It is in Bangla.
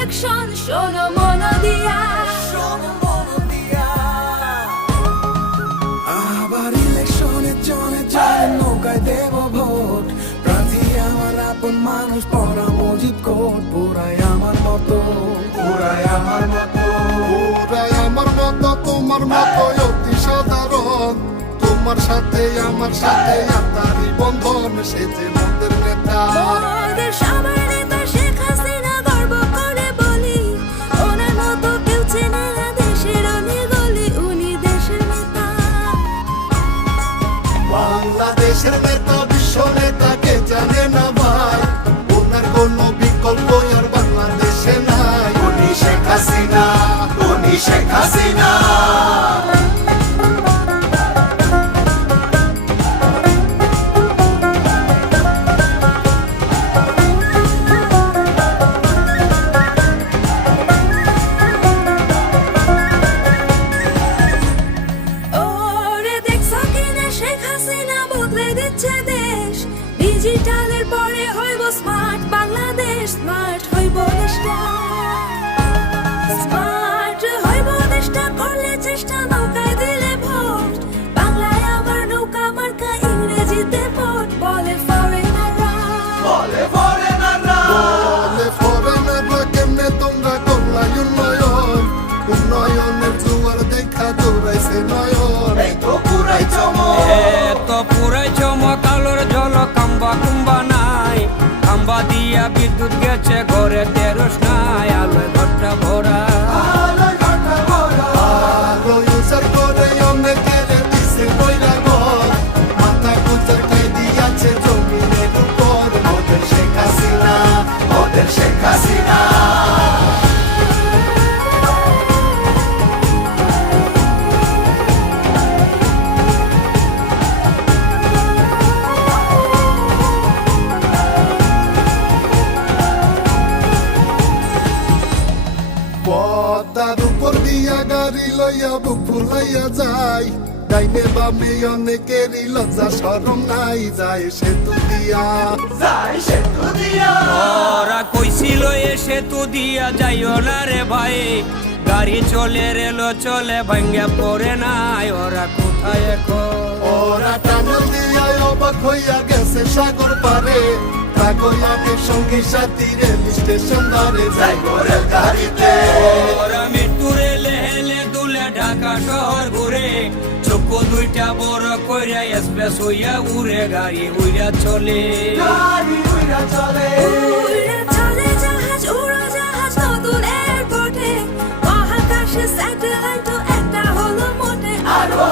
ইলেকশন শোনো মন দিয়া, আবার ইলেকশনের জনে জনে নৌকায় দেব ভোট। প্রার্থী আমার আপন মানুষ, পড়া মজিদ কোট। পুরাই আমার মতো, পুরাই আমার মতো, পুরাই আমার মতো, তোমার মতো অতি সাধারণ। তোমার সাথে আমার সাথে আত্মারি বন্ধন, সে যে মোদের নেতা। মোদের সবার নেতা শেখ হাসিনা, গর্ব করে বলি ওনার মতো কেউ চেনে না দেশের অনেক গলি, উনি দেশের নেতা। বাংলাদেশের নেতা, বিশ্ব নেতা কে জানে না ভাই, ওনার কোনো বিকল্প আর বাংলাদেশে নাই। উনি শেখ হাসিনা, উনি শেখ হাসিনা। ওরে দেখছো কিনা শেখ হাসিনা বদলে দিচ্ছে দেশ, ডিজিটালের পরে হইব স্মার্ট বাংলাদেশ, স্মার্ট হইব দেশটা, স্মার্ট হইব দেশটা, করলে চেষ্টা নৌকায় দিলে ভোট, বাংলায় আবার নৌকা মার্কা, ইংরেজিতে ভোট, বলে ফরেনাররা, বলে ফরেনাররা কেমনে তোমরা করলাই উন্নয়ন, উন্নয়নের জোয়ার দেখা দৌড়াইছে নয়ন। এই তো পুরাই চমক, এত পুরাই চমক, আলোর জল খাম্বা কুম্বা নাই, খাম্বা দিয়া বিদ্যুৎ গেছে ঘরে তেরস নাই, আলোয় ঘরটা ভরা। আলো ইউজার করে অনেকের দিছে কইরা ঘর, মাথা গুজার খাই দিয়াছে জমিনের উপর। ওদের শেখ হাসিনা, ওদের শেখ হাসিনা। পদ্মার উপর দিয়া গাড়ি লইয়া বুক ফুলাইয়া যায়, ডাইনে বামে অনেকেরই লজ্জা শরম নাই, যায় সেতু দিয়া, যায় সেতু দিয়া। ওরা কইছিল এ সেতু দিয়া যাইও না রে ভাই, গাড়ি চলে রেল চলে ভাঙ্গা পড়ে নাই, ওরা কোথায় এখন? ওরা টানেল দিয়া অবাক হইয়া গেছে সাগর পারে, তাগোয়াকে সঙ্গী সাথী রেল স্টেশন ধারে, যাই করে গাড়িতে। ওরা মৃত্যু রেলে হেলে দুলে ঢাকা শহর ঘুরে, চক্ষু দুইটা বড় কইরা এক্সপ্রেস হইয়া উড়ে, গাড়ি উইরা চলে, গাড়ি উইরা চলে। উড়ে চলে জাহাজ, উড়োজাহাজ নতুন এয়ারপোর্টে, মহাকাশে স্যাটেলাইটও একটা হলো মোটে, আরো